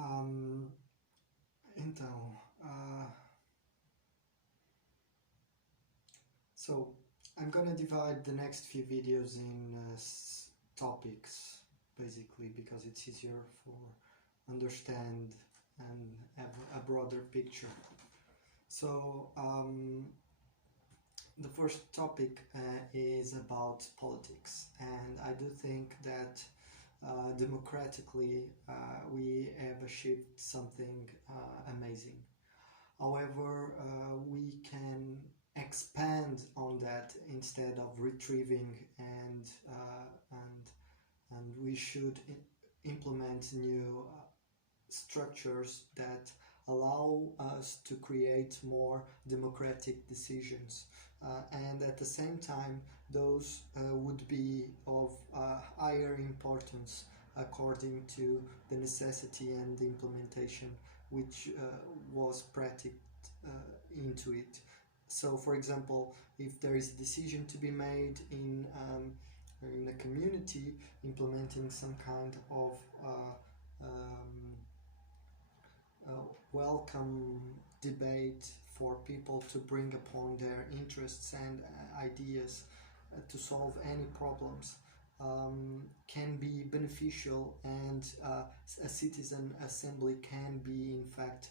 Ahm, então, so I'm gonna divide the next few videos in topics, basically, because it's easier for understand and have a broader picture. So the first topic is about politics, and I do think that democratically we have achieved something amazing. However, we can expand on that instead of retrieving and we should implement new structures that allow us to create more democratic decisions. And at the same time, those would be of higher importance according to the necessity and the implementation which was practiced into it. So, for example, if there is a decision to be made in a community, implementing some kind of um, welcome debate for people to bring upon their interests and ideas to solve any problems can be beneficial, and a citizen assembly can be in fact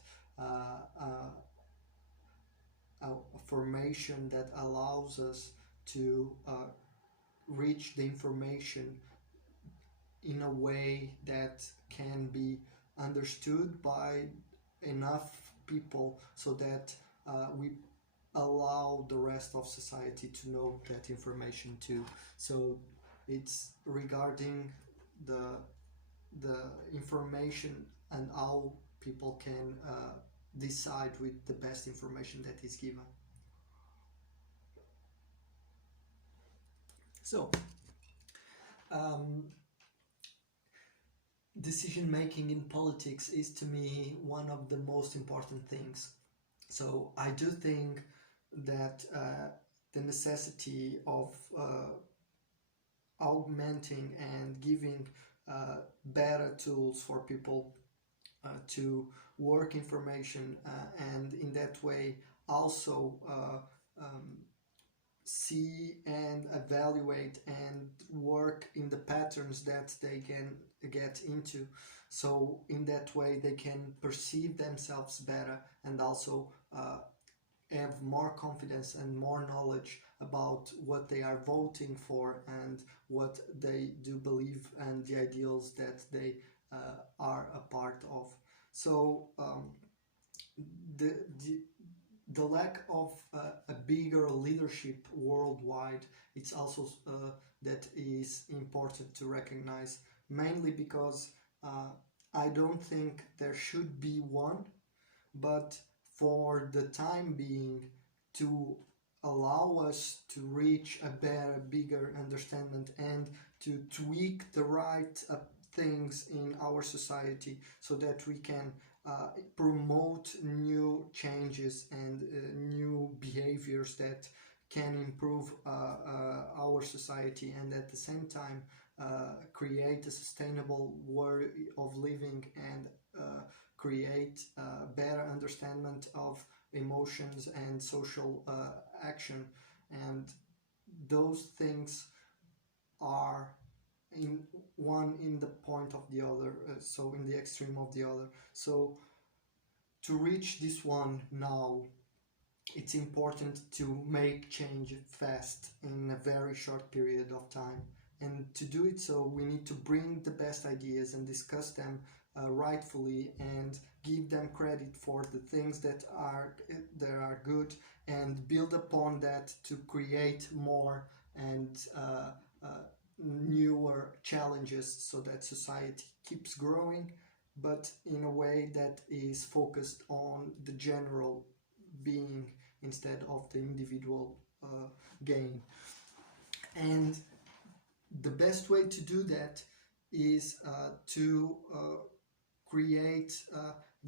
a formation that allows us to reach the information in a way that can be understood by enough people so that we allow the rest of society to know that information too. So it's regarding the information and how people can decide with the best information that is given. So um, decision making in politics is to me one of the most important things. So I do think that the necessity of augmenting and giving better tools for people to work information and in that way also see and evaluate and work in the patterns that they can get into. So in that way they can perceive themselves better and also have more confidence and more knowledge about what they are voting for and what they do believe and the ideals that they are a part of. So the, the the lack of a bigger leadership worldwide, it's also that is important to recognize, mainly because I don't think there should be one, but for the time being, to allow us to reach a better, bigger understanding and to tweak the right things in our society so that we can promote new changes and new behaviors that can improve our society and at the same time create a sustainable way of living and create a better understanding of emotions and social action. And those things are in one in the point of the other, so in the extreme of the other. So to reach this one now, it's important to make change fast in a very short period of time. And to do it, so we need to bring the best ideas and discuss them rightfully and give them credit for the things that are good and build upon that to create more and newer challenges so that society keeps growing, but in a way that is focused on the general being instead of the individual gain. And the best way to do that is to create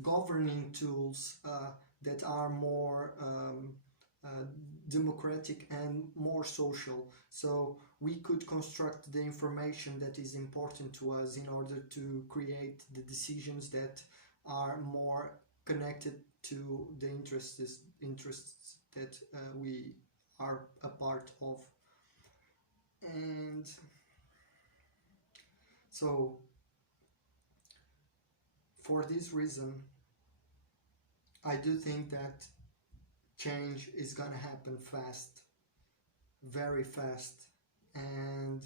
governing tools that are more democratic and more social. So we could construct the information that is important to us in order to create the decisions that are more connected to the interests that we are a part of. And so for this reason, I do think that change is gonna happen fast, very fast. And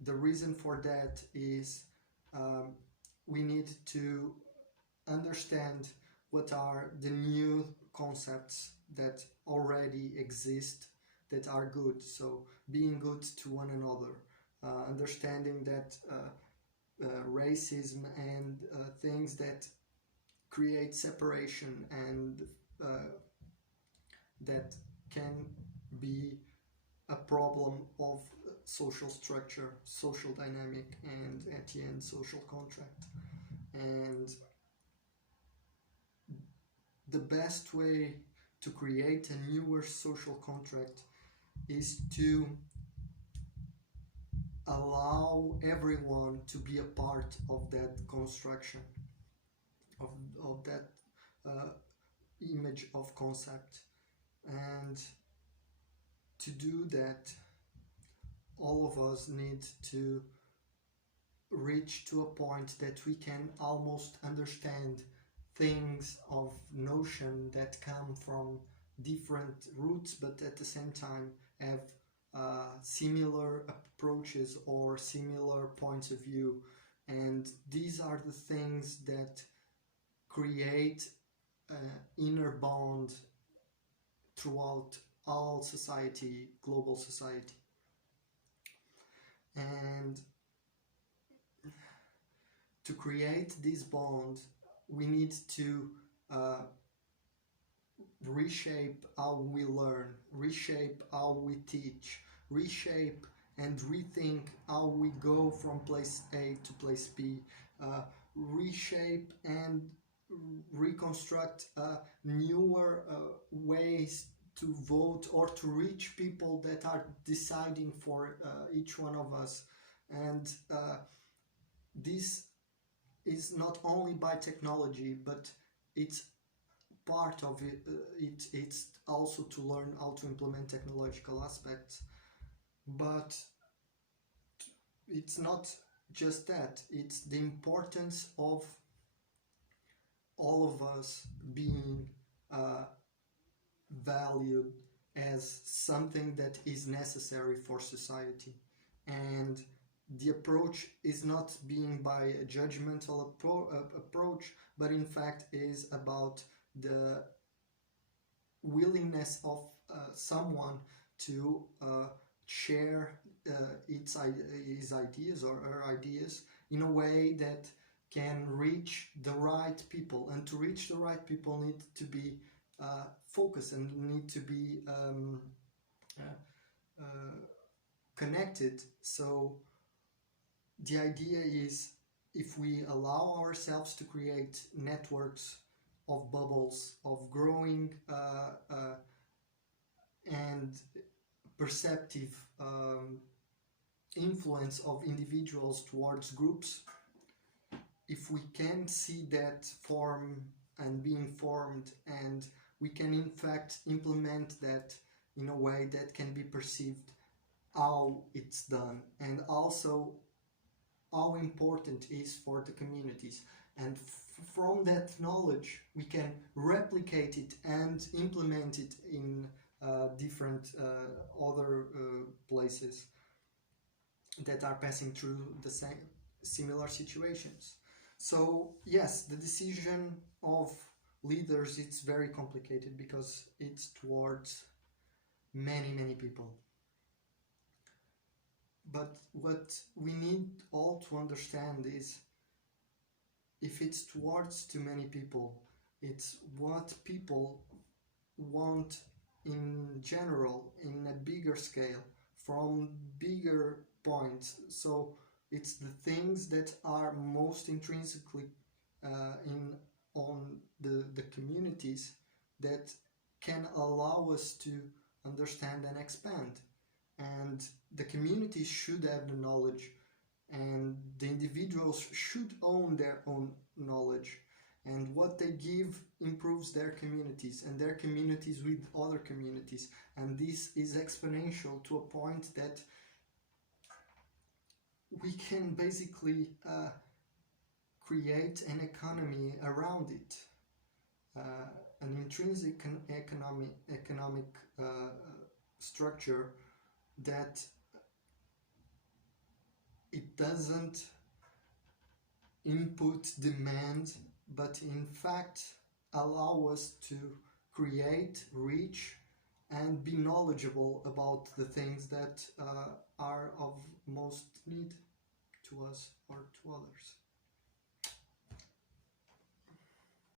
the reason for that is um, we need to understand what are the new concepts that already exist that are good. So being good to one another, understanding that racism and things that create separation and that can be a problem of social structure, social dynamic, and at the end, social contract. And the best way to create a newer social contract is to allow everyone to be a part of that construction, of that uh, image of concept. And to do that, all of us need to reach to a point that we can almost understand things of notion that come from different roots, but at the same time have similar approaches or similar points of view. And these are the things that create an inner bond throughout all society, global society. And to create this bond, we need to uh, reshape how we learn, reshape how we teach, reshape and rethink how we go from place A to place B, reshape and reconstruct newer ways to vote or to reach people that are deciding for each one of us. And this is not only by technology, but it's part of it. It's also to learn how to implement technological aspects. But it's not just that, it's the importance of all of us being valued as something that is necessary for society. And the approach is not being by a judgmental approach, but in fact is about the willingness of someone to share his ideas or her ideas in a way that can reach the right people. And to reach the right people need to be focused and need to be connected. So the idea is, if we allow ourselves to create networks of bubbles of growing and perceptive influence of individuals towards groups, if we can see that form and being formed, and we can in fact implement that in a way that can be perceived how it's done, and also how important it is for the communities. And from that knowledge, we can replicate it and implement it in different other places that are passing through the same similar situations. So yes, the decision of leaders, it's very complicated because it's towards many people. But what we need all to understand is, if it's towards too many people, it's what people want in general, in a bigger scale, from bigger points. So it's the things that are most intrinsically in on the communities that can allow us to understand and expand. And the communities should have the knowledge, and the individuals should own their own knowledge. and what they give improves their communities and their communities with other communities, and this is exponential to a point that we can basically create an economy around it, an intrinsic economic structure that it doesn't input demand, but in fact allow us to create, reach, and be knowledgeable about the things that are of most need to us or to others.